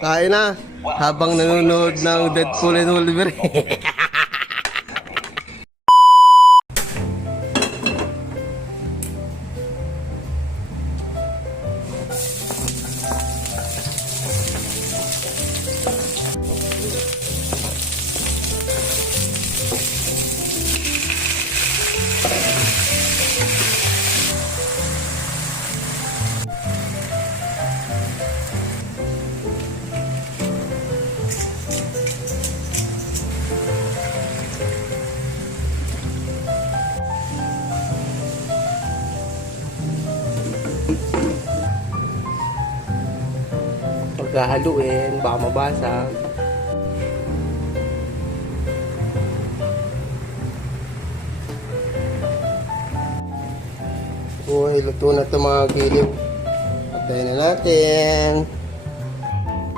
Kain na. Habang nanonood ng Deadpool and Wolverine. Pagkahaluin, baka mabasa. Uy, luto na ito mga giliw. Patayin na natin.